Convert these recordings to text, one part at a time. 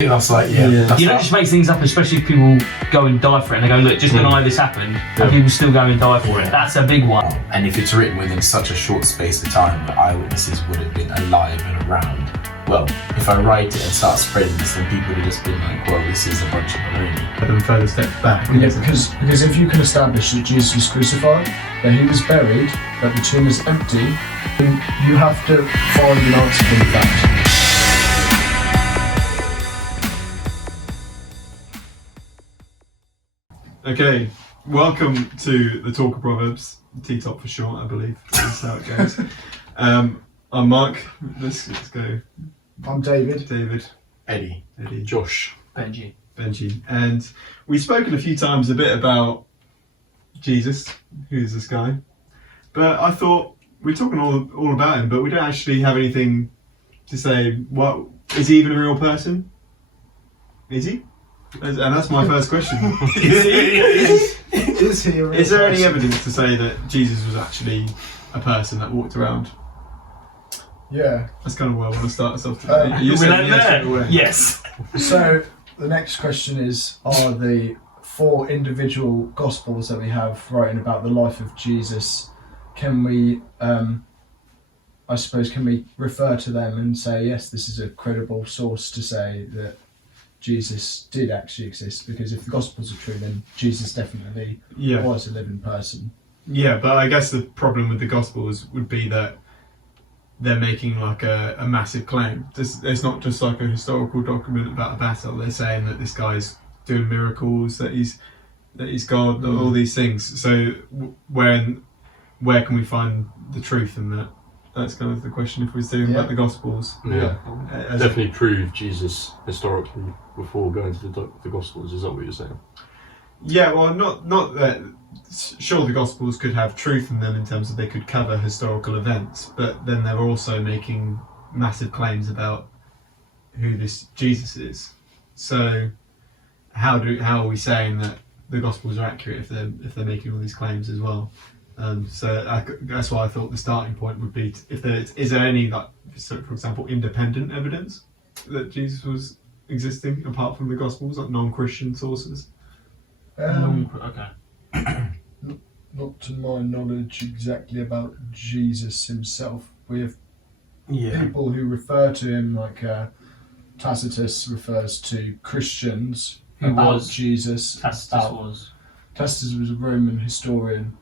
That's like, yeah. You don't just make things up, especially if people go and die for it and they go, look, just deny this happened, and people still go and die for it. That's a big one. And if it's written within such a short space of time that eyewitnesses would have been alive and around, well, if I write it and start spreading this, then people would have just been like, well, this is a bunch of baloney. But then further steps back. Yeah, because if you can establish that Jesus was crucified, that he was buried, that the tomb is empty, then you have to find an answer for that. Okay, welcome to the Talk of Proverbs, T-Top for short, I believe. That's how it goes. I'm Mark. Let's go. I'm David. David. Eddie. Josh. Benji. And we've spoken a few times a bit about Jesus, who's this guy. But I thought we're talking all about him, but we don't actually have anything to say. What is he even a real person? Is he? And that's my first question. Is he a real Is there any person? evidence to say that Jesus was actually a person that walked around? Yeah. That's kind of where I want to start us off today. You We said learned yes that. straight away. Yes. So the next question is: are the 4 individual gospels that we have writing about the life of Jesus, can we, I suppose, can we refer to them and say, yes, this is a credible source to say that Jesus did actually exist? Because if the Gospels are true, then Jesus definitely was a living person. Yeah, but I guess the problem with the Gospels would be that they're making like a massive claim. It's not just like a historical document about a battle. They're saying that this guy's doing miracles, that he's God, all these things. So where can we find the truth in that? That's kind of the question if we're doing about the Gospels. Yeah. Definitely prove Jesus historically before going to the Gospels. Is that what you're saying? Yeah, well, not that. Sure, the Gospels could have truth in them in terms of they could cover historical events, but then they're also making massive claims about who this Jesus is. So, how are we saying that the Gospels are accurate if they're making all these claims as well? That's why I thought the starting point would be is there any, like, so for example, independent evidence that Jesus was existing apart from the Gospels, like non-Christian sources? Okay. Not to my knowledge exactly about Jesus himself. We have people who refer to him, like Tacitus refers to Christians Who about was Jesus. Tacitus was a Roman historian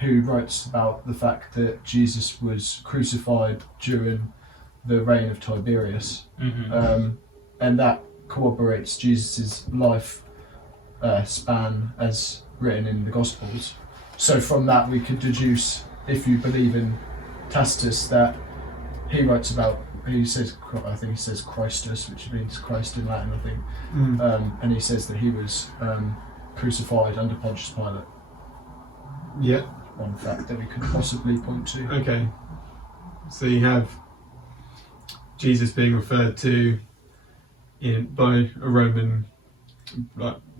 who writes about the fact that Jesus was crucified during the reign of Tiberius. And that corroborates Jesus' life span as written in the Gospels. So from that we could deduce, if you believe in Tacitus, that he writes about, I think he says Christus, which means Christ in Latin, I think. And he says that he was crucified under Pontius Pilate. Yeah. One fact that we could possibly point to. Okay. So you have Jesus being referred to by a Roman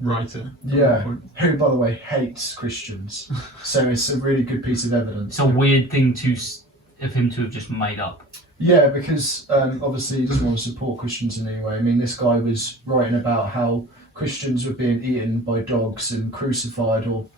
writer. Yeah, who, by the way, hates Christians. So it's a really good piece of evidence. It's a weird thing of him to have just made up. Yeah, because obviously he doesn't want to support Christians in any way. I mean, this guy was writing about how Christians were being eaten by dogs and crucified, or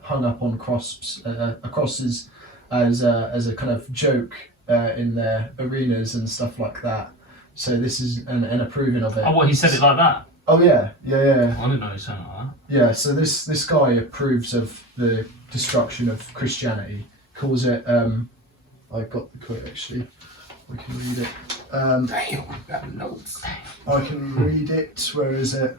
hung up on crosses as a kind of joke in their arenas and stuff like that. So this is an approving of it. Oh, what, he said it like that? Oh yeah. I didn't know he said it like that. Yeah, so this guy approves of the destruction of Christianity. Calls it, I got the quote actually. We can read it. Damn, I've got notes. I can read it. Where is it?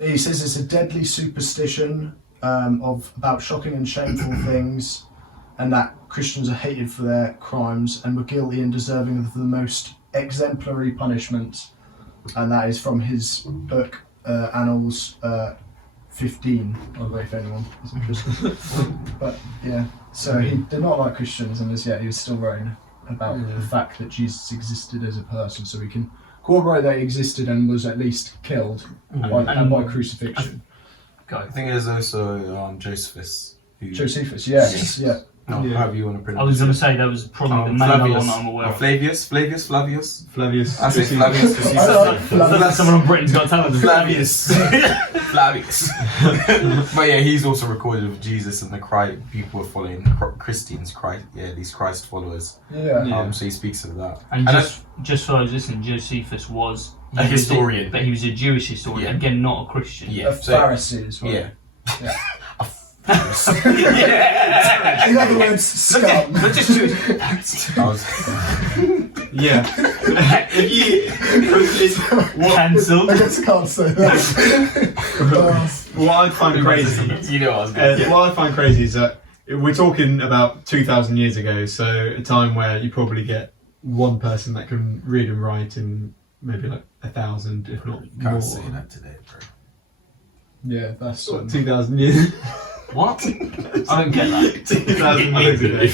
He says it's a deadly superstition about shocking and shameful things, and that Christians are hated for their crimes and were guilty and deserving of the most exemplary punishment. And that is from his book, Annals 15, I don't know if anyone is interested. But yeah, so he did not like Christians, and as yet he was still writing about the fact that Jesus existed as a person, so we can corroborate that he existed and was at least killed by crucifixion. I think there's also Josephus. Josephus, yes, yeah. No, Yeah. however you want to pronounce I was going it. to say that was probably the main other one that I'm aware of. Flavius. Flavius. I say Flavius because he's I like Sounds like someone on Britain's Got Talent. Flavius. Flavius. But yeah, he's also recorded with Jesus and the people were following Christians, these Christ followers. Yeah. So he speaks of that. And just for those listening, Josephus was A historian. but he was a Jewish historian. Yeah. Again, not a Christian. Yeah. A Pharisee as well. Yeah. Yeah. Yeah. In other words, scum. But just Jewish. Yeah. If you Cancelled. I guess I can't say that. what I find crazy, You know what I was going to say. what I find crazy is that we're talking about 2,000 years ago, so a time where you probably get one person that can read and write in maybe like 1,000, if not You more. can't say that today, bro. Yeah, that's What, 2,000 years? What? I don't get that. 2,000 years ago. You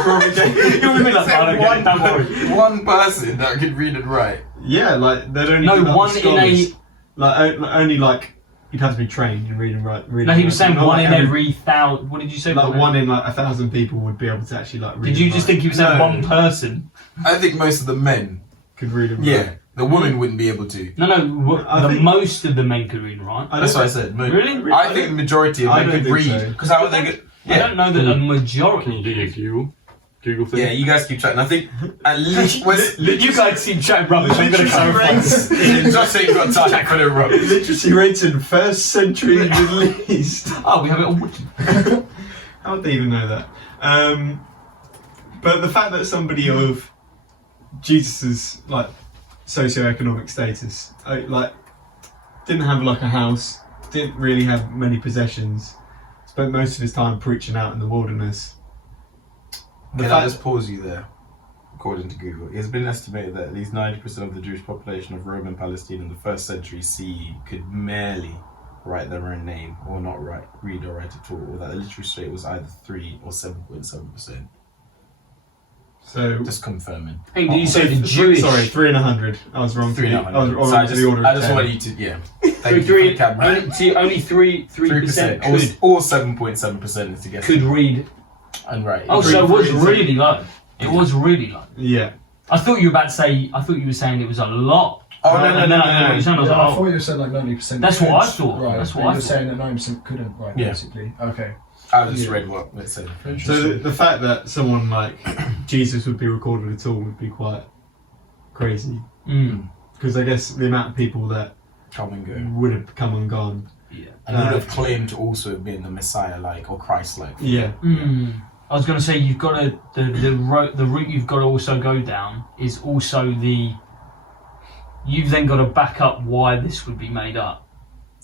probably get. You're gonna be like, I don't get it, don't worry. One person that could read and write. Yeah, like they'd only No, be, like, one in scholars. a. Like only like you'd have to be trained in read and write. No, he was saying one in every 1,000. What did you say? Like one in like 1,000 people would be able to actually like read. Did you and just write. think he was saying No. one person? I think most of the men, could read and yeah, write? the women wouldn't be able to. No, I the think- most of the men could read and write. I That's don't what I said. Really? I think the majority of I men don't could think so. read. Because how would they get. I don't know that a Can majority. you do your Google thing? Yeah, you guys keep chatting. I think at least. You guys seem chatting rubbish. I'm going to clarify. Just so you've got time for the rubbish. Literacy rates in first century Middle East. Oh, we have it on wiki. How would they even know that? But the fact that somebody of Jesus's like socioeconomic status, like didn't have like a house, didn't really have many possessions, spent most of his time preaching out in the wilderness. Can I just pause you there? According to Google, it has been estimated that at least 90% of the Jewish population of Rome and Palestine in the 1st century CE could merely write their own name or not read or write at all, or that the literacy rate was either 3 or 7.7%. So Just confirming. Hey, did you say the Jewish? Sorry, 3 in 100. I was wrong. 3 I was wrong So to the order. I of just 10. want you to, yeah. Thank you for the camera. Only 3% could, or 7.7% is to guess. could read. And right. Oh, so it was really low. It was really low. Yeah. I thought you were about to say. I thought you were saying it was a lot. Oh, no, And then I was Yeah, like, I oh. thought you were saying like 90%. That's what I could. thought. Right. That's what and I you're thought. saying that 90% couldn't, right? Yeah. Basically. Okay. I just Yeah. read what it said. So Interesting. the fact that someone like Jesus would be recorded at all would be quite crazy. Mm. Because I guess the amount of people that Come and go. would have come and gone. Yeah. And would have claimed to also have been the Messiah-like or Christ-like. Yeah. Mm. I was going to say you've got to the route you've got to also go down is also you've then got to back up why this would be made up,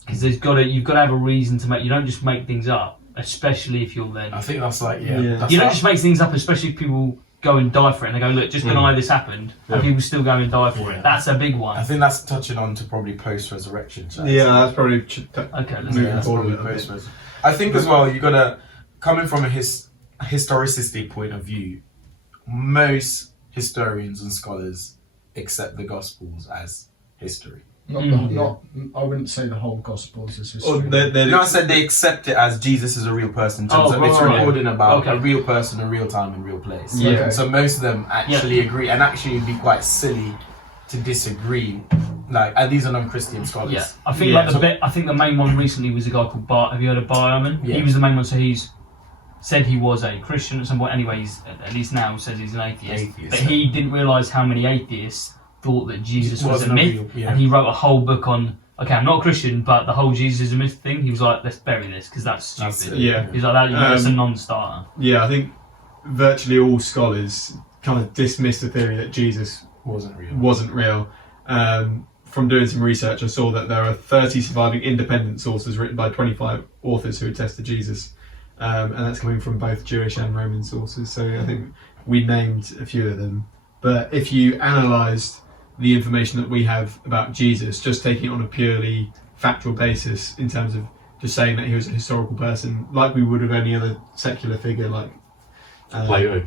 because you've got to have a reason to make. You don't just make things up, especially if you're then. I think that's like, Yeah. That's You don't how- just make things up, especially if people go and die for it and they go, look, just deny this happened, and people still go and die for Yeah. it. That's a big I one. think that's touching on to probably post-resurrection. chat. Yeah, that's probably. Okay, let's Yeah, Moving that's forward probably a bit. post-resurrection. I think as well, you gotta, coming from a historicistic point of view, most historians and scholars accept the Gospels as history. Not, I wouldn't say the whole Gospels is history. Or they No, I said they accept it as Jesus is a real person in terms Oh, of it's right. recording about Okay. a real person, a real time, and real place. Yeah. Okay. So most of them actually agree, and actually it'd be quite silly to disagree. Like, and these are non-Christian scholars. Yeah, I think Yeah. I think the main one recently was a guy called Bar. Have you heard of Bar Ehrman? Yeah. He was the main one. So he's said he was a Christian at some point. Anyway, he's at least now says he's an atheist. But he didn't realise how many atheists thought that Jesus was a Wasn't a myth, real- yeah. and he wrote a whole book on. Okay, I'm not a Christian, but the whole Jesus is a myth thing. He was like, let's bury this because that's stupid. That's it. Yeah. He's like, that's a non-starter. Yeah, I think virtually all scholars kind of dismiss the theory that Jesus wasn't real. wasn't real. From doing some research, I saw that there are 30 surviving independent sources written by 25 authors who attest to Jesus. And that's coming from both Jewish and Roman sources. So I think we named a few of them. But if you analysed the information that we have about Jesus, just taking it on a purely factual basis in terms of just saying that he was a historical person, like we would of any other secular figure, like Plato.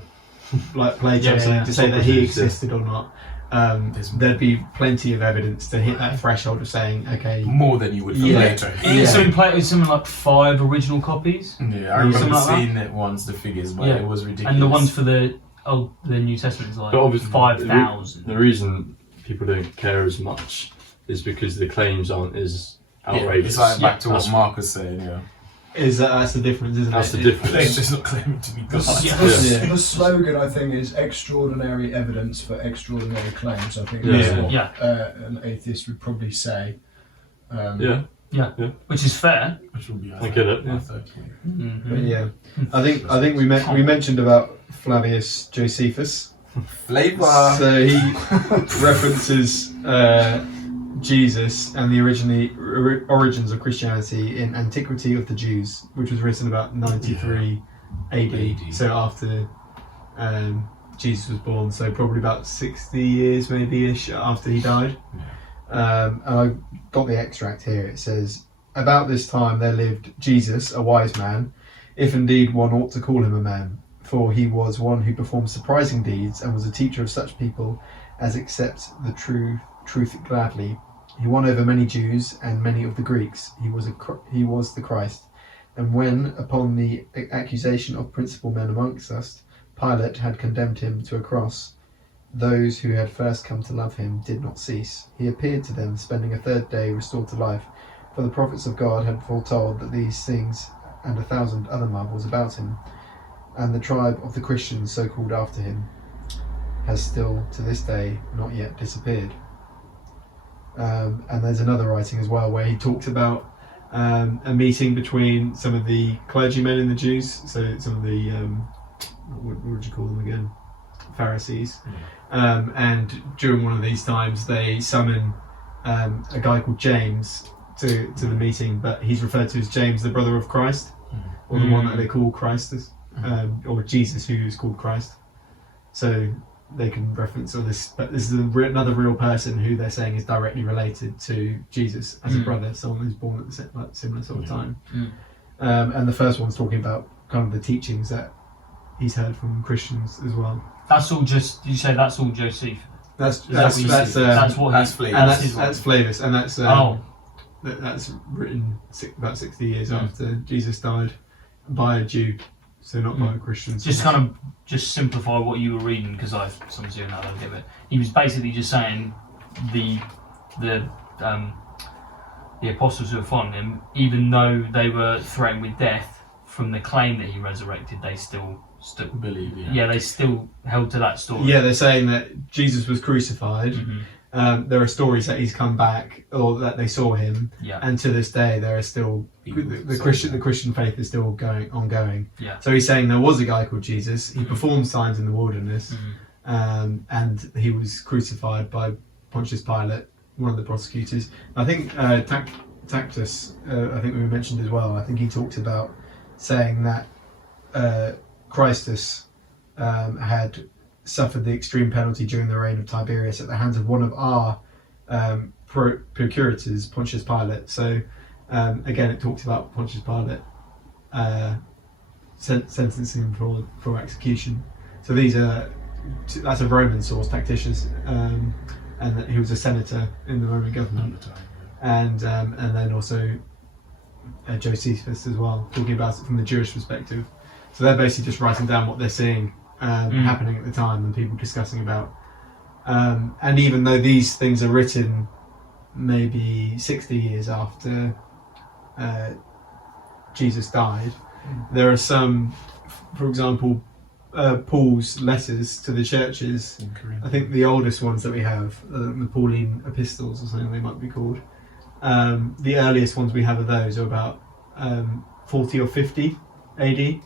like Plato, Yeah, saying yeah. to say that he Socrates, yeah. existed or not, there'd be plenty of evidence to hit that threshold of saying, okay, more than you would for Yeah. Plato. So in Plato, it's something like 5 original copies, Yeah, I Something remember like that? seeing it once, the figures, but Yeah. it was ridiculous. and the ones for the New Testament is like But obviously, 5,000. The reason people don't care as much is because the claims aren't as outrageous. It's like back to what That's- Mark was saying, yeah. that's the difference, isn't That's it? the difference. They're just not claiming to be God. The slogan, I think, is extraordinary evidence for extraordinary claims. I think Yeah. that's what Yeah. an atheist would probably say. Yeah, Which is fair. Which will be, I get it, yeah. But yeah, I think we mentioned about Flavius Josephus. Flavor. So he references Jesus and the origins of Christianity in Antiquity of the Jews, which was written about 93 AD. So after Jesus was born, so probably about 60 years maybe-ish after he died. And I got the extract here. It says, "About this time there lived Jesus, a wise man, if indeed one ought to call him a man, for he was one who performed surprising deeds and was a teacher of such people as accept the truth gladly. He won over many Jews and many of the Greeks. He was the Christ. And when, upon the accusation of principal men amongst us, Pilate had condemned him to a cross, those who had first come to love him did not cease. He appeared to them, spending a third day restored to life, for the prophets of God had foretold that these things and 1,000 other marvels about him. And the tribe of the Christians, so called after him, has still to this day not yet disappeared." And there's another writing as well where he talked about a meeting between some of the clergymen and the Jews, so some of the what would you call them again? Pharisees. And during one of these times they summon a guy called James to the meeting, but he's referred to as James, the brother of Christ, or the one that they call Christ, or Jesus, who is called Christ. So they can reference all this, but this is another real person who they're saying is directly related to Jesus as a brother, someone who's born at the similar sort of time. And the first one's talking about kind of the teachings that he's heard from Christians as well. That's all just. You say that's all Joseph. That's Flavius, that's Flavius, and that's written about 60 years after Jesus died by a Jew, so not by a Christian. Just kind of just simplify what you were reading, because I sometimes hear that a little bit. He was basically just saying the apostles who were following him, even though they were threatened with death from the claim that he resurrected, they still believe. they still held to that story. Yeah, they're saying that Jesus was crucified. There are stories that he's come back, or that they saw him, and to this day there are still the Christian faith is still ongoing. Yeah. So he's saying there was a guy called Jesus. He performed signs in the wilderness, and he was crucified by Pontius Pilate, one of the prosecutors. I think Tacitus, I think we mentioned as well. I think he talked about saying that Christus had suffered the extreme penalty during the reign of Tiberius at the hands of one of our procurators, Pontius Pilate. So again, it talks about Pontius Pilate sentencing him for execution. So that's a Roman source, Tacitus, and that he was a senator in the Roman government, and then also Josephus as well, talking about it from the Jewish perspective. So they're basically just writing down what they're seeing happening at the time and people discussing about. And even though these things are written maybe 60 years after Jesus died, there are some, for example, Paul's letters to the churches. I think the oldest ones that we have, the Pauline epistles or something they might be called. The earliest ones we have of those are about 40 or 50 AD,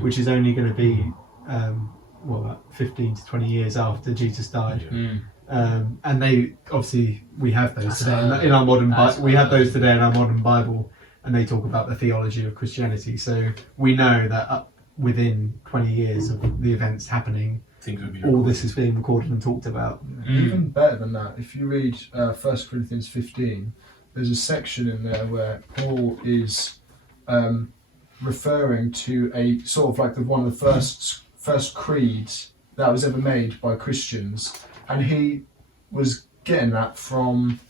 which is only going to be about 15 to 20 years after Jesus died. And they obviously we have those today in our modern Bible. We have those today in our modern Bible, and they talk about the theology of Christianity. So we know that within 20 years of the events happening, all this is being recorded and talked about. Even better than that, if you read 1 Corinthians 15, there's a section in there where Paul is referring to a sort of like one of the first creeds that was ever made by Christians, and he was getting that from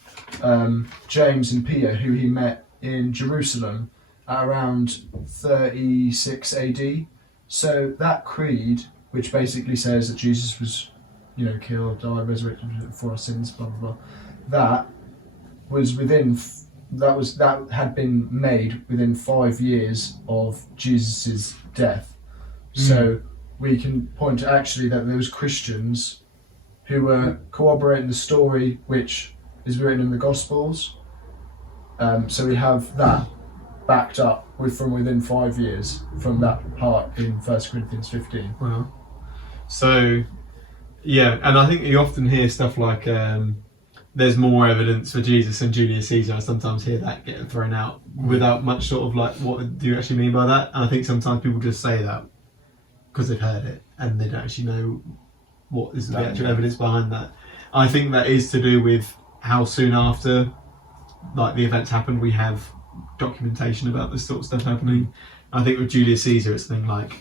James and Peter, who he met in Jerusalem at around 36 AD. So that creed, which basically says that Jesus was, killed, died, resurrected for our sins, blah blah blah, that had been made within 5 years of Jesus' death. So we can point to actually that there was Christians who were corroborating the story which is written in the Gospels. So we have that backed up from within 5 years from that part in 1 Corinthians 15. Wow. So, yeah, and I think you often hear stuff like there's more evidence for Jesus than Julius Caesar. I sometimes hear that getting thrown out without much sort of like, what do you actually mean by that? And I think sometimes people just say that because they've heard it and they don't actually know what is the actual evidence behind that. I think that is to do with how soon after like the events happened we have documentation about this sort of stuff happening. I think with Julius Caesar it's thing like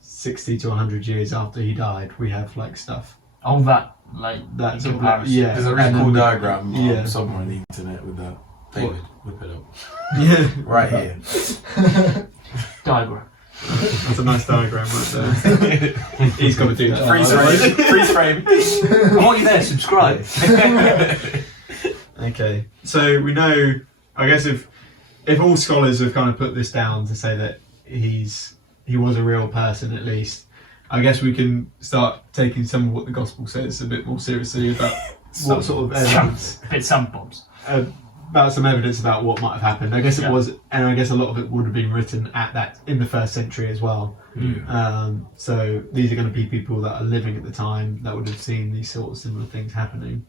60 to 100 years after he died we have like stuff. Oh, that Sort of like, yeah. There's a really cool diagram yeah. somewhere on the internet with that. David, whip it up. Yeah. Right here. diagram. That's a nice diagram right there. He's got to do that. Freeze frame. I want you there, subscribe. Okay, so we know, I guess if all scholars have kind of put this down to say that he was a real person at least, I guess we can start taking some of what the gospel says a bit more seriously about what sort of evidence. A bit some bombs. About some evidence about what might have happened. I guess it was, and I guess a lot of it would have been written in the 1st century as well. So these are going to be people that are living at the time that would have seen these sort of similar things happening.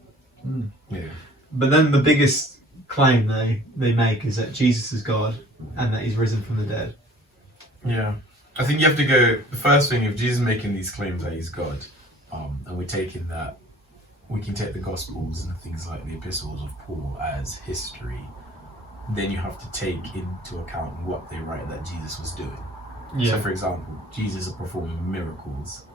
Yeah. But then the biggest claim they make is that Jesus is God and that he's risen from the dead. Yeah. I think you have to go, the first thing, if Jesus is making these claims that he's God, and we're taking that, we can take the Gospels and things like the epistles of Paul as history, then you have to take into account what they write that Jesus was doing. Yeah. So for example, Jesus is performing miracles.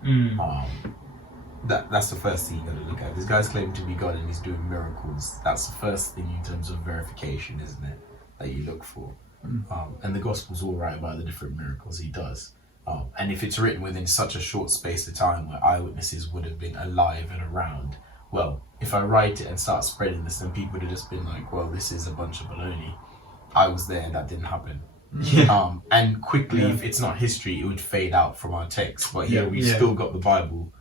That's the first thing you got to look at. This guy's claiming to be God and he's doing miracles. That's the first thing in terms of verification, isn't it? That you look for. And the Gospels all write about the different miracles he does. And if it's written within such a short space of time where eyewitnesses would have been alive and around, well, if I write it and start spreading this, then people would have just been like, well, this is a bunch of baloney. I was there, that didn't happen. Yeah. And quickly, if it's not history, it would fade out from our text. But here we've still got the Bible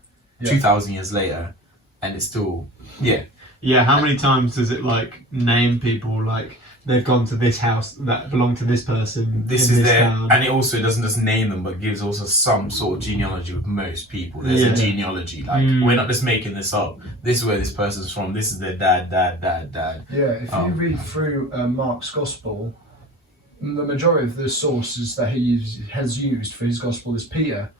2,000 years later, and it's still, Yeah, how many times does it like name people like they've gone to this house that belonged to this person? This in is this there, town. and it also doesn't just name them, but gives also some sort of genealogy with most people. There's a genealogy, like we're not just making this up. This is where this person's from. This is their dad. Yeah, if you read through Mark's Gospel, the majority of the sources that he has used for his Gospel is Peter.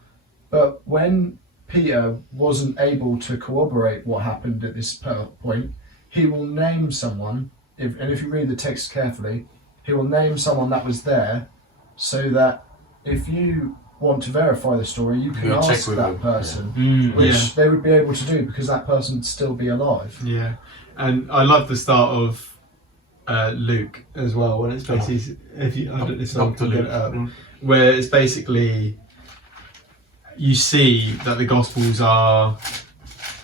But when Peter wasn't able to corroborate what happened at this point, he will name someone, if you read the text carefully, he will name someone that was there, so that if you want to verify the story, you can ask that person, which they would be able to do because that person would still be alive. Yeah, and I love the start of Luke as well, when it's basically, I don't know if someone can get it up, where it's basically, you see that the Gospels are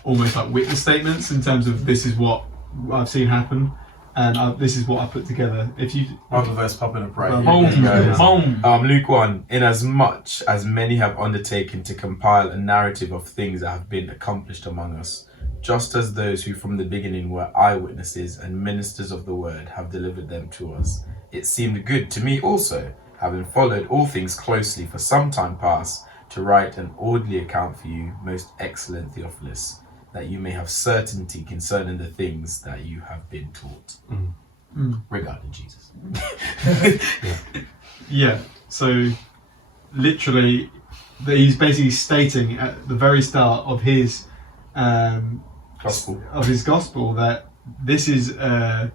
almost like witness statements in terms of this is what I've seen happen, and this is what I put together. If you Other verse popping up right Boom. Luke 1, inasmuch as many have undertaken to compile a narrative of things that have been accomplished among us, just as those who from the beginning were eyewitnesses and ministers of the word have delivered them to us. It seemed good to me also, having followed all things closely for some time past, to write an orderly account for you, most excellent Theophilus, that you may have certainty concerning the things that you have been taught. Regarding Jesus. Yeah, so literally he's basically stating at the very start of his gospel that this is a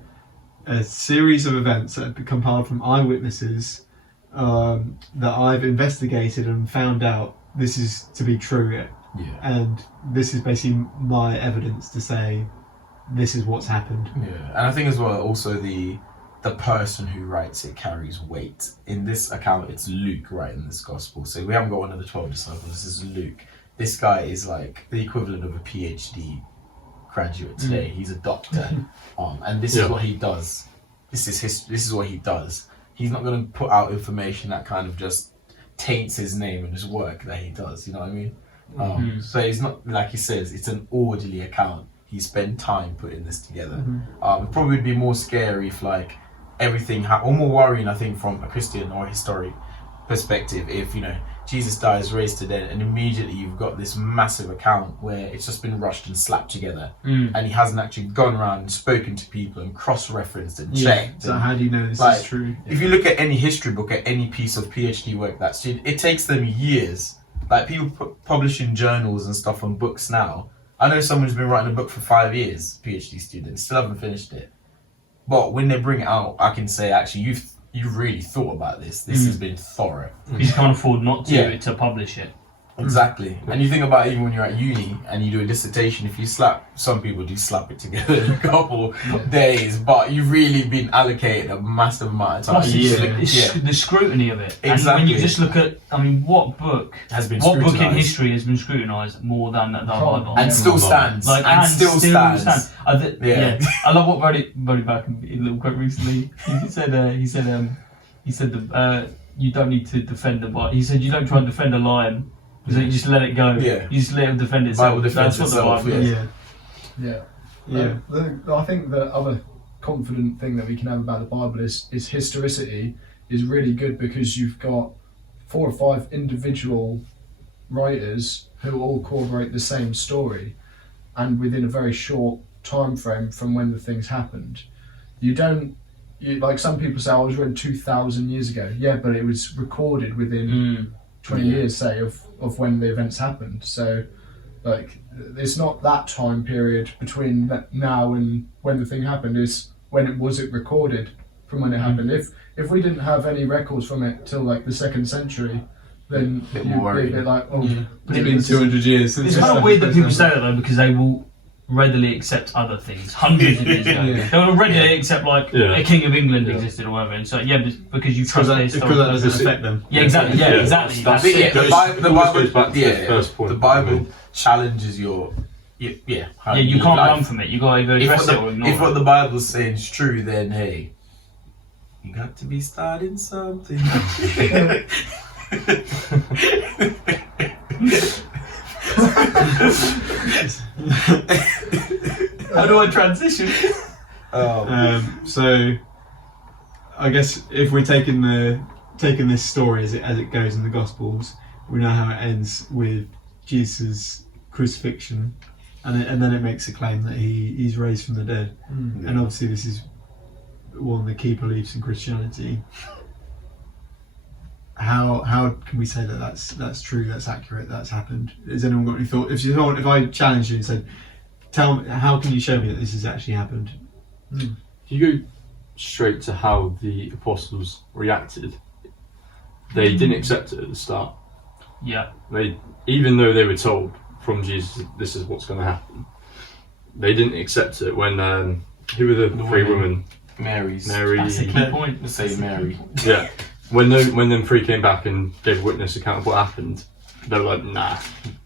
series of events that are compiled from eyewitnesses that I've investigated and found out this is to be true Yeah. and this is basically my evidence to say this is what's happened. Yeah, and I think as well, also the person who writes it carries weight. In this account, it's Luke writing this gospel. So we haven't got one of the 12 disciples. This is Luke. This guy is like the equivalent of a PhD graduate today. He's a doctor, and this is what he does. This is what he does. He's not going to put out information that kind of just taints his name and his work that he does. You know what I mean? So it's not like he says. It's an orderly account. He spent time putting this together. It probably would be more scary if like everything or more worrying, I think, from a Christian or historic perspective, if Jesus dies, raised to dead, and immediately you've got this massive account where it's just been rushed and slapped together, and he hasn't actually gone around and spoken to people and cross-referenced and checked. So how do you know this is true? If you look at any history book, at any piece of PhD work that's it takes them years. Like people publishing journals and stuff on books now. I know someone who's been writing a book for 5 years, PhD student, still haven't finished it. But when they bring it out, I can say, actually, you've really thought about this. This has been thorough. You can't afford not to publish it. Exactly. And you think about it, even when you're at uni and you do a dissertation, if you some people do slap it together in a couple days, but you've really been allocated a massive amount of time. Plus, the scrutiny of it. Exactly. And when you just look at, what book in history has been scrutinised more than the Bible? And still stands. And still stands. Yeah. I love what Roddy back in a little quote recently. He said you don't need to defend the Bible. He said you don't try and defend a lion. So you just let it go. Yeah. You just let it defend itself. That's what the Bible is. Yeah. I think the other confident thing that we can have about the Bible is historicity is really good, because you've got 4 or 5 individual writers who all corroborate the same story, and within a very short time frame from when the things happened. Like some people say, I was read 2,000 years ago. Yeah, but it was recorded within 20 years, say, of when the events happened. So, like, it's not that time period between now and when the thing happened. It's when it recorded from when it happened. If we didn't have any records from it till like the 2nd century, then you'd be a bit like, but it's been 200 years since. It's kind of weird that people say that though, because they will readily accept other things hundreds of years ago. They will readily accept a King of England existed or whatever, and so because you trust their history. Because that doesn't affect them. Yeah, exactly. Yeah, exactly. That's it. The Bible challenges your you can't run from it. You got to either address it or ignore it. If what the Bible's saying is true, then hey, you got to be starting something. How do I transition? So, I guess if we're taking this story as it goes in the Gospels, we know how it ends with Jesus' crucifixion, and then it makes a claim that he's raised from the dead. And obviously, this is one of the key beliefs in Christianity. How can we say that that's true, that's accurate, that's happened? Has anyone got any thought? If I challenged you and said, tell me, how can you show me that this has actually happened? If you go straight to how the apostles reacted, they didn't accept it at the start. Yeah. Even though they were told from Jesus, this is what's going to happen, they didn't accept it when who were the 3 women? Mary. That's a key point. Let's say Mary. Yeah. When them 3 came back and gave a witness account of what happened, they were like, nah.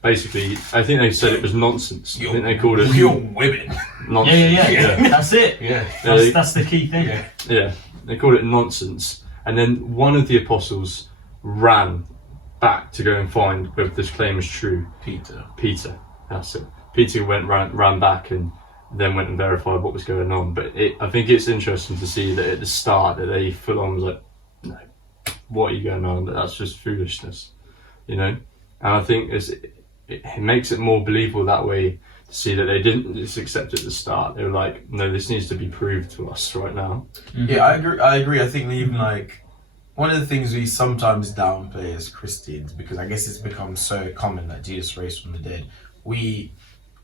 Basically, I think they said it was nonsense. I think they called it women. Nonsense. Yeah. That's it. Yeah. That's the key thing. Yeah. They called it nonsense. And then one of the apostles ran back to go and find whether this claim is true. Peter. That's it. Peter ran back and then went and verified what was going on. But I think it's interesting to see that at the start that they full on was like, no, what are you going on? That's just foolishness, And I think it makes it more believable that way, to see that they didn't just accept it at the start. They were like, no, this needs to be proved to us right now. Yeah, I agree. I think even one of the things we sometimes downplay as Christians, because I guess it's become so common that Jesus raised from the dead, we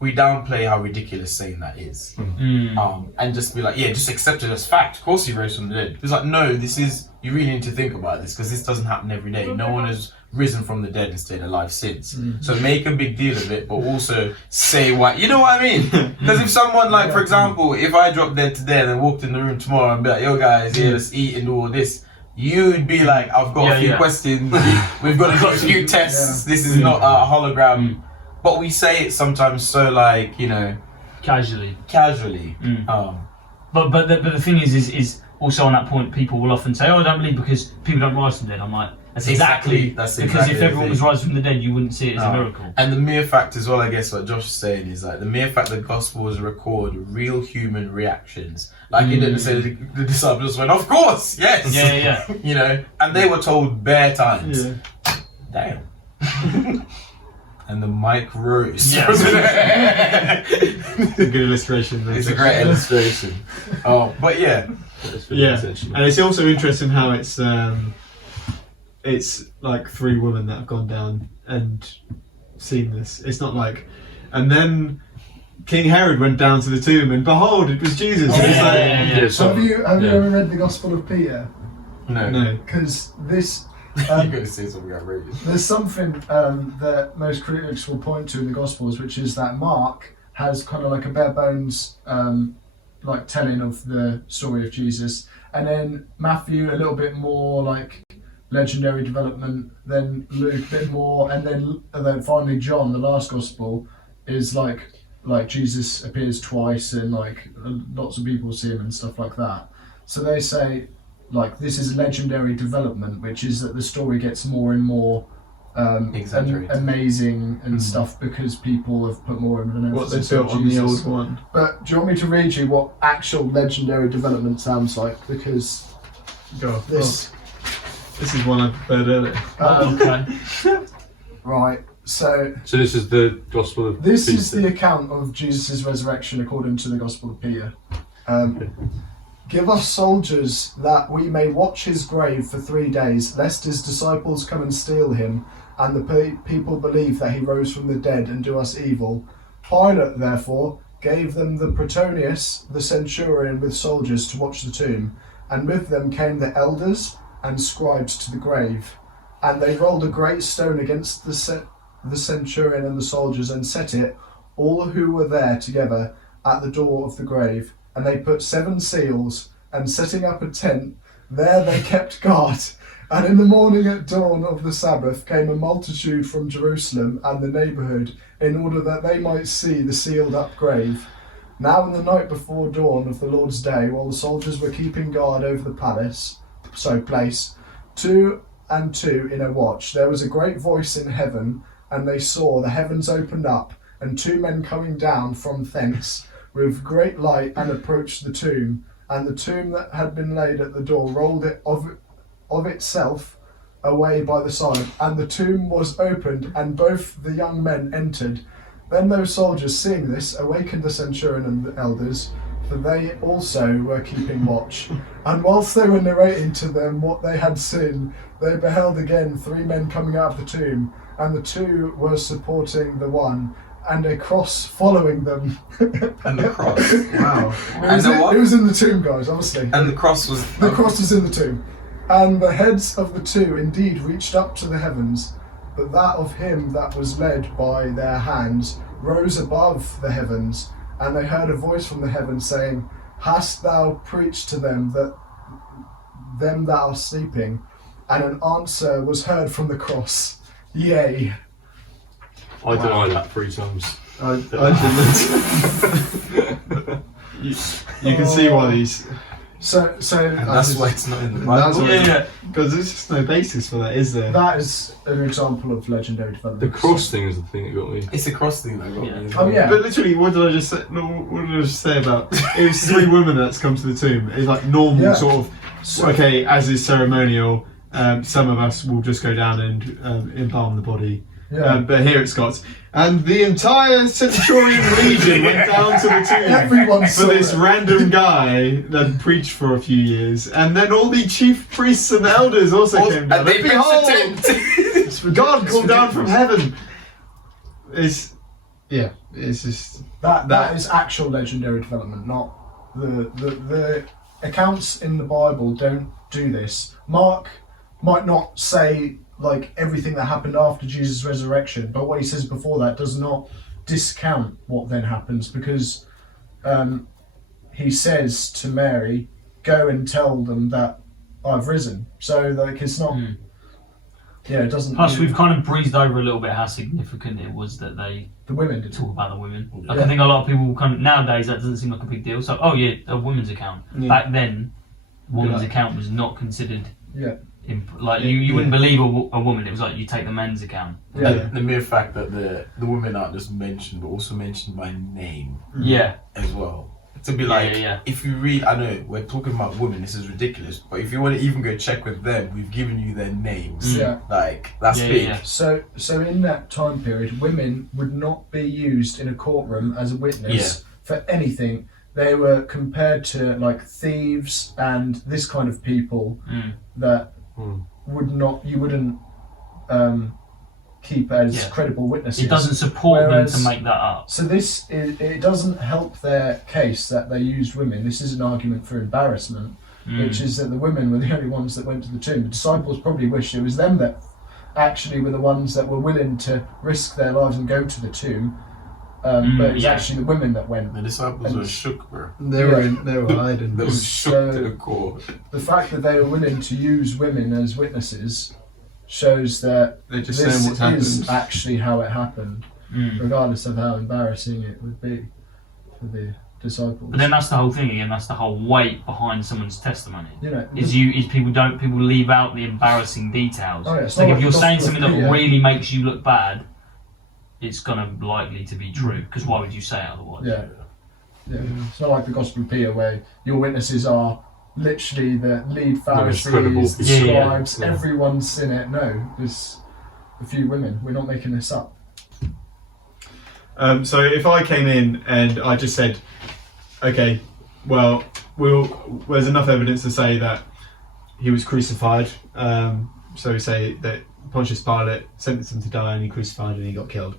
downplay how ridiculous saying that is. And just be like, just accept it as fact. Of course he rose from the dead. It's like, no, you really need to think about this, because this doesn't happen every day. No one has risen from the dead and stayed alive since. So make a big deal of it, but also say why. You know what I mean? Because if someone, like, for example, if I dropped dead today and then walked in the room tomorrow and be like, yo guys, yeah, let's eat and do all this, you'd be like, I've got a few questions, we've got to do a few tests, this is not a hologram. But we say it sometimes so, like, you know, casually. But the thing is also on that point, people will often say, "Oh, I don't believe because people don't rise from the dead." I'm like, that's exactly because if everyone was rising from the dead, you wouldn't see it as a miracle. And the mere fact as well, I guess what Josh is saying is like the mere fact that Gospels record real human reactions. Like he didn't say the disciples went, "Of course, yes." Yeah. You know, and they were told bare times. Yeah. Damn. And the mic rose. It's a good illustration. It's a great illustration. Oh, but yeah. And it's also interesting how it's like 3 women that have gone down and seen this. It's not like, and then King Herod went down to the tomb and behold, it was Jesus. Have you ever read the Gospel of Peter? No. Because this. You're going to say something outrageous. There's something that most critics will point to in the Gospels, which is that Mark has kind of like a bare bones like telling of the story of Jesus, and then Matthew a little bit more like legendary development, then Luke a bit more, and then finally John, the last Gospel, is like Jesus appears twice and like lots of people see him and stuff like that. So they say, like, this is legendary development, which is that the story gets more and more amazing and stuff because people have put more of an emphasis what they built on the old one. But do you want me to read you what actual legendary development sounds like? Because this is one I prepared earlier. Okay. Right. So this is the Gospel of This Peter. is the account of Jesus' resurrection according to the Gospel of Peter. Give us soldiers that we may watch his grave for 3 days, lest his disciples come and steal him, and the people believe that he rose from the dead and do us evil. Pilate, therefore, gave them the Praetonius, the centurion, with soldiers to watch the tomb, and with them came the elders and scribes to the grave. And they rolled a great stone against the centurion and the soldiers, and set it, all who were there together, at the door of the grave. And they put 7 seals, and setting up a tent, there they kept guard. And in the morning at dawn of the Sabbath came a multitude from Jerusalem and the neighbourhood, in order that they might see the sealed up grave. Now in the night before dawn of the Lord's day, while the soldiers were keeping guard over the place, 2 and 2 in a watch, there was a great voice in heaven, and they saw the heavens opened up, and 2 men coming down from thence, with great light, and approached the tomb, and the tomb that had been laid at the door rolled it of itself away by the side, and the tomb was opened, and both the young men entered. Then those soldiers, seeing this, awakened the centurion and the elders, for they also were keeping watch. And whilst they were narrating to them what they had seen, they beheld again 3 men coming out of the tomb, and the 2 were supporting the one, and a cross following them. And the cross. Wow. It was in the tomb, guys, obviously. And the cross was... The cross was in the tomb. And the heads of the 2 indeed reached up to the heavens, but that of him that was led by their hands rose above the heavens. And they heard a voice from the heavens saying, Hast thou preached to them that are sleeping? And an answer was heard from the cross, Yea. I denied that 3 times. I didn't. you can see why these... So and that's why it's not in the Bible. Because there's just no basis for that, is there? That is an example of legendary development. The cross thing is the thing that got me. It's the cross thing that got me. Oh yeah. But literally, what did I just say? No, what did I just say about it? Was 3 women that's come to the tomb. It's like normal sort of. Okay, as is ceremonial. Some of us will just go down and embalm the body. Yeah. But here it's got, and the entire Centurion Legion went down to the tomb Everyone for this random guy that preached for a few years, and then all the chief priests and elders also came down. And they behold, God called down from heaven. It's just that is actual legendary development, not the accounts in the Bible don't do this. Mark might not say like everything that happened after Jesus' resurrection, but what he says before that does not discount what then happens, because he says to Mary, "Go and tell them that I've risen." So like it's not. Yeah, it doesn't. Plus, we've kind of breezed over a little bit how significant it was that they the women did talk about the women. Like Yeah. I think a lot of people kind of nowadays that doesn't seem like a big deal. So, oh yeah, a woman's account. Yeah. Back then, woman's Yeah. account was not considered. Yeah. Like you wouldn't believe a woman. It was like you take the men's account. Yeah. And the mere fact that the women aren't just mentioned, but also mentioned by name Yeah. as well. To be like, yeah. if you read, I know we're talking about women, this is ridiculous, but if you want to even go check with them, we've given you their names. Yeah. Like, that's Yeah, big. yeah. So in that time period, women would not be used in a courtroom as a witness for anything. They were compared to like thieves and this kind of people that you wouldn't keep as credible witnesses. It doesn't support Whereas- them to make that up. So it doesn't help their case that they used women. This is an argument for embarrassment, which is that the women were the only ones that went to the tomb. The disciples probably wished it was them that actually were the ones that were willing to risk their lives and go to the tomb. But it was actually the women that went. The disciples were shook, bro. They were hiding. They were shook So- to the core. The fact that they were willing to use women as witnesses shows that They're just this saying what's is happened. actually how it happened, regardless of how embarrassing it would be for the disciples. But then that's the whole thing again. That's the whole weight behind someone's testimony. You know, Is people leave out the embarrassing details. Oh, yeah, it's Like not if like you're the saying Gospel something of that Peter. really makes you look bad, it's gonna likely to be true. Because why would you say it otherwise? Yeah. It's not like the Gospel of Peter where your witnesses are literally the lead most credible Pharisees, the people. scribes, Yeah. everyone's in it. No, there's a few women. We're not making this up. So if I came in and I just said, okay, well, there's enough evidence to say that he was crucified. So we say that Pontius Pilate sentenced him to die and he crucified and he got killed.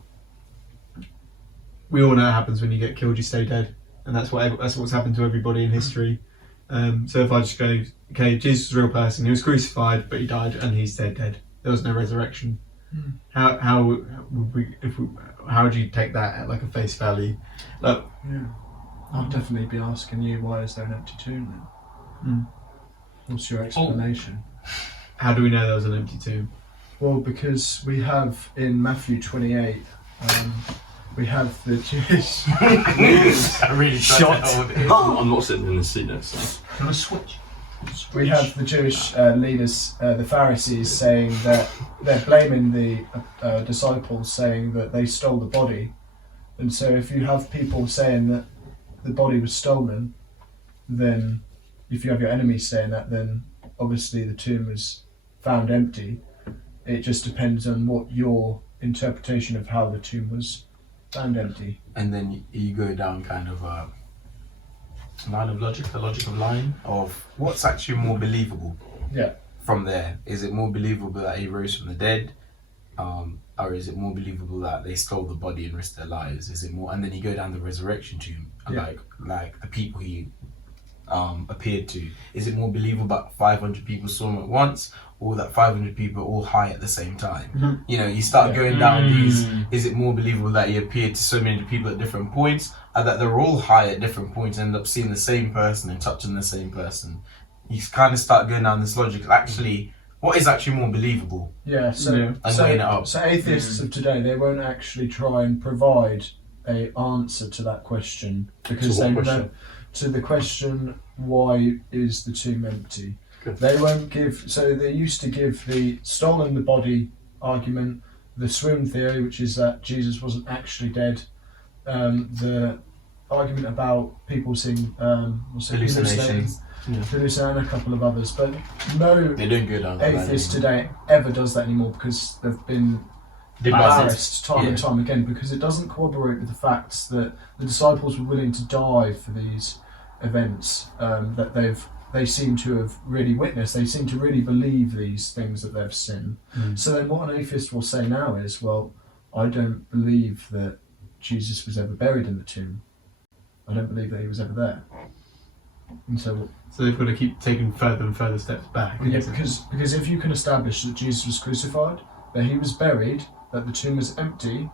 We all know what happens when you get killed, you stay dead. And that's what's happened to everybody in history. So if I just go, okay, Jesus was a real person, he was crucified, but he died and he's dead. There was no resurrection. How would you take that at like a face value? Like, I'll definitely be asking you, why is there an empty tomb then? What's your explanation? how do we know there was an empty tomb? Well, because we have in Matthew 28, we have the Jewish. I really tried to hold it. I'm not sitting in the seat next to you. Can I switch? We have the Jewish leaders, the Pharisees, saying that they're blaming the disciples, saying that they stole the body. And so if you have people saying that the body was stolen, then if you have your enemies saying that, then obviously the tomb was found empty. It just depends on what your interpretation of how the tomb was found empty. And then you go down kind of a line of logic, the logic of line of what's actually more believable. Yeah. From there, is it more believable that he rose from the dead, or is it more believable that they stole the body and risked their lives? Is it more? And then you go down the resurrection tomb, Yeah. like the people he appeared to. Is it more believable that 500 people saw him at once, or that 500 people are all high at the same time? You know, you start going down these. Is it more believable that he appeared to so many people at different points, or that they're all high at different points and end up seeing the same person and touching the same person? You kind of start going down this logic. Actually, what is actually more believable? Yeah, And weighing it up. So atheists of today, they won't actually try and provide a answer to that question because To what they question? know to the question, why is the tomb empty? Good. They won't give. So they used to give the stolen the body argument, the swim theory, which is that Jesus wasn't actually dead, the argument about people seeing Hallucinations. hallucination, and a couple of others, but no They don't go down that line atheist anymore. today ever does that anymore because they've been embarrassed time and time again, because it doesn't corroborate with the facts that the disciples were willing to die for these events that they seem to have really witnessed. They seem to really believe these things that they've seen. So then what an atheist will say now is, well, I don't believe that Jesus was ever buried in the tomb. I don't believe that he was ever there. And so, So they've got to keep taking further and further steps back. yeah, because if you can establish that Jesus was crucified, that he was buried, that the tomb was empty,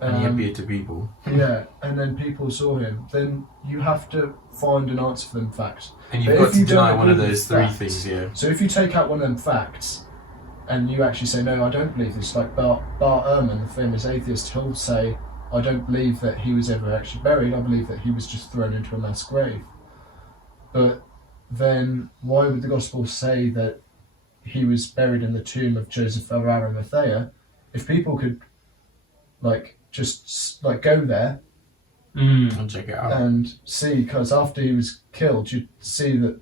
And he appeared to people. yeah, and then people saw him, then you have to find an answer for them facts. And But you've got if to you deny don't one of agree those with three facts- things, yeah. So if you take out one of them facts, and you actually say, no, I don't believe this, like Bart Ehrman, the famous atheist, he'll say, I don't believe that he was ever actually buried, I believe that he was just thrown into a mass grave. But then why would the gospel say that he was buried in the tomb of Joseph of Arimathea if people could just go there And check it out. and see, because after he was killed you'd see that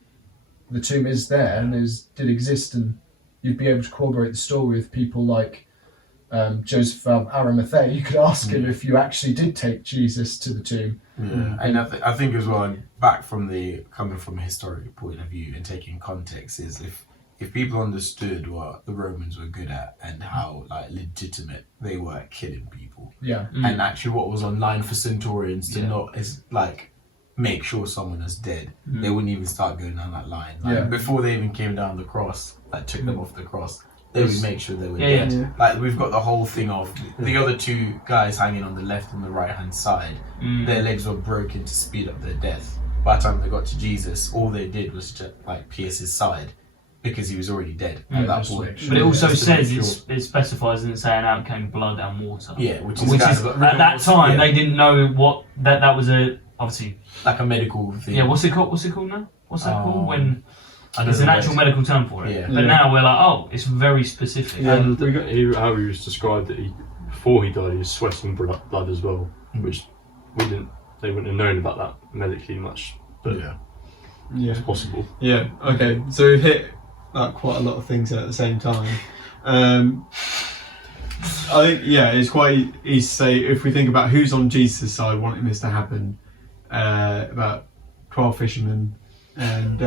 the tomb is there and did exist, and you'd be able to corroborate the story with people like Joseph of Arimathea. You could ask him if you actually did take Jesus to the tomb. Yeah. And I think as well, back from coming from a historical point of view and taking context, is if people understood what the Romans were good at and how legitimate they were at killing people, Yeah. and actually what was online for Centurions to not make sure someone is dead, they wouldn't even start going down that line. Before they even came down the cross, took them off the cross, they would make sure they were dead. Yeah. We've got the whole thing of the other two guys hanging on the left and the right hand side. Their legs were broken to speed up their death. By the time they got to Jesus, all they did was just pierce his side, because he was already dead at that point. But it also Just to make says it specifies in it saying out came blood and water. Yeah, which is at that time they didn't know what that was obviously like a medical thing. Yeah, what's it called now? What's that called when? There's an actual medical term for it. Yeah. But now we're like, oh, it's very specific. And how he was described that before he died, he was sweating blood as well, which they wouldn't have known about that medically much, but it's possible. Yeah. Okay. So we've hit quite a lot of things at the same time. I think it's quite easy to say, if we think about who's on Jesus' side wanting this to happen, about 12 fishermen and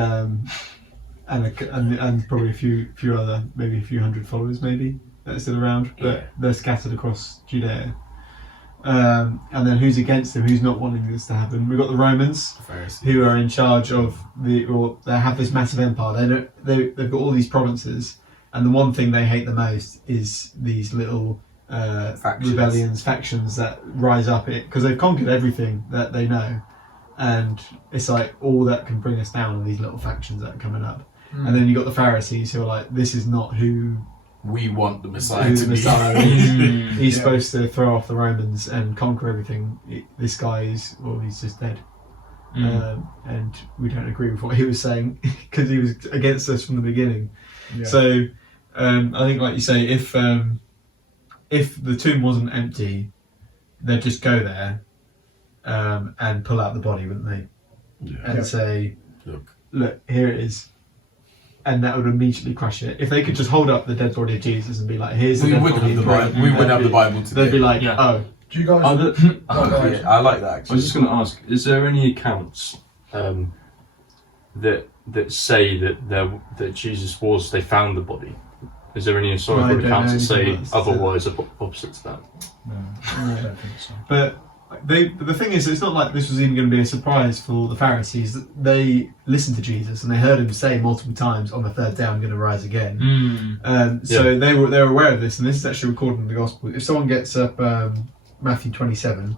probably a few other, maybe a few hundred followers maybe that are still around, but they're scattered across Judea. And then who's against them? Who's not wanting this to happen? We've got the Romans, who are in charge of they have this massive empire. They've got all these provinces, and the one thing they hate the most is these little factions that rise up because they've conquered everything that they know, and it's all that can bring us down are these little factions that are coming up. And then you got the Pharisees who are like, this is not who we want the Messiah to be. He's supposed to throw off the Romans and conquer everything. This guy he's just dead. And we don't agree with what he was saying because he was against us from the beginning. Yeah. So I think, like you say, if the tomb wasn't empty, they'd just go there and pull out the body, wouldn't they? Yeah. And say, look, here it is. And that would immediately crush it. If they could just hold up the dead body of Jesus and be like, "Here's the dead body of the Bible," we would have the Bible today. They'd be like, "Oh, do you guys?" I like that. Actually, I was just going to ask: is there any accounts that say that Jesus was? They found the body. Is there any historical accounts that say otherwise, opposite to that? No, I don't think so. But the thing is, it's not like this was even going to be a surprise for the Pharisees. They listened to Jesus and they heard him say multiple times, "On the third day, I'm going to rise again." So they were aware of this, and this is actually recorded in the Gospel. If someone gets up Matthew 27,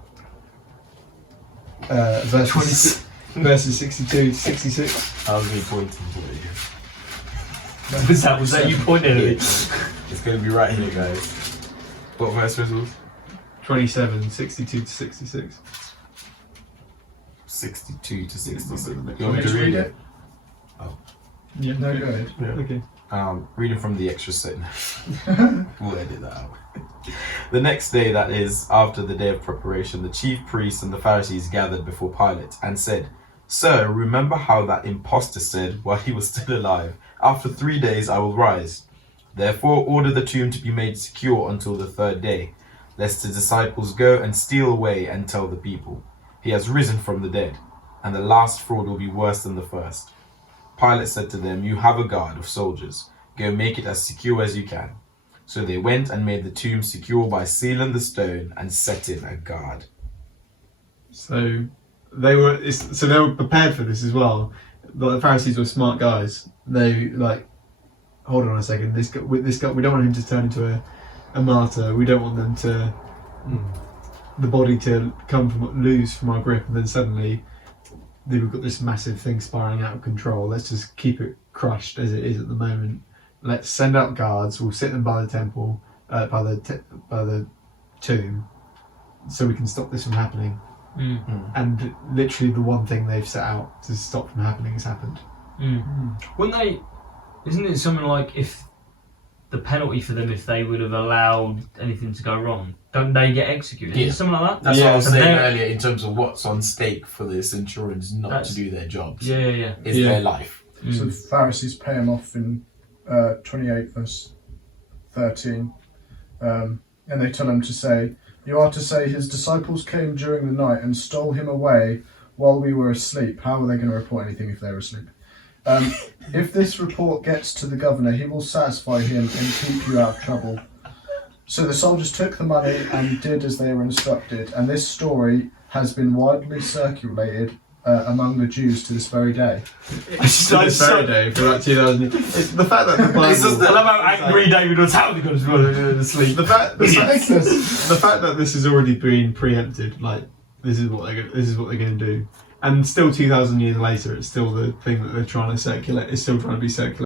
verses 62 to 66. I was going to point to it. Was that you pointed at it? It's going to be right here, guys. What verse was it? 27, 62 to 66. 62 to 66. You Want want me to read it? Oh. Yeah, no, go ahead. Yeah. Okay. Reading from the extra set. We'll edit that out. The next day, that is, after the day of preparation, the chief priests and the Pharisees gathered before Pilate and said, "Sir, remember how that impostor said while he was still alive, 'After 3 days I will rise.' Therefore order the tomb to be made secure until the third day, lest the disciples go and steal away and tell the people, 'He has risen from the dead,' and the last fraud will be worse than the first." Pilate said to them, "You have a guard of soldiers. Go make it as secure as you can." So they went and made the tomb secure by sealing the stone and setting a guard. So they were prepared for this as well. the Pharisees were smart guys. They like, hold on a second. This guy, we don't want him to turn into a martyr. We don't want them to the body to lose from our grip, and then suddenly we've got this massive thing spiraling out of control. Let's just keep it crushed as it is at the moment. Let's send out guards. We'll sit them by the temple, by the tomb, so we can stop this from happening. And literally, the one thing they've set out to stop from happening has happened. Isn't it something like if the penalty for them if they would have allowed anything to go wrong, don't they get executed? Yeah. Is it something like that? That's what I was And saying they're- earlier in terms of what's on stake for the centurions not That's- to do their jobs. Yeah. Is their life. So the Pharisees pay him off in 28 verse 13. And they tell him to say, "You are to say his disciples came during the night and stole him away while we were asleep." How are they going to report anything if they're asleep? "If this report gets to the governor, he will satisfy him and keep you out of trouble." So the soldiers took the money and did as they were instructed, and this story has been widely circulated among the Jews to this very day. It's this very day for like 2000 years. It's the fact that the Bible. I love how angry David was. How they got to sleep? The fact that this has already been preempted, like this is what they're going to do, and still 2,000 years later, it's still the thing that they're trying to circulate. It's still trying to be circulated.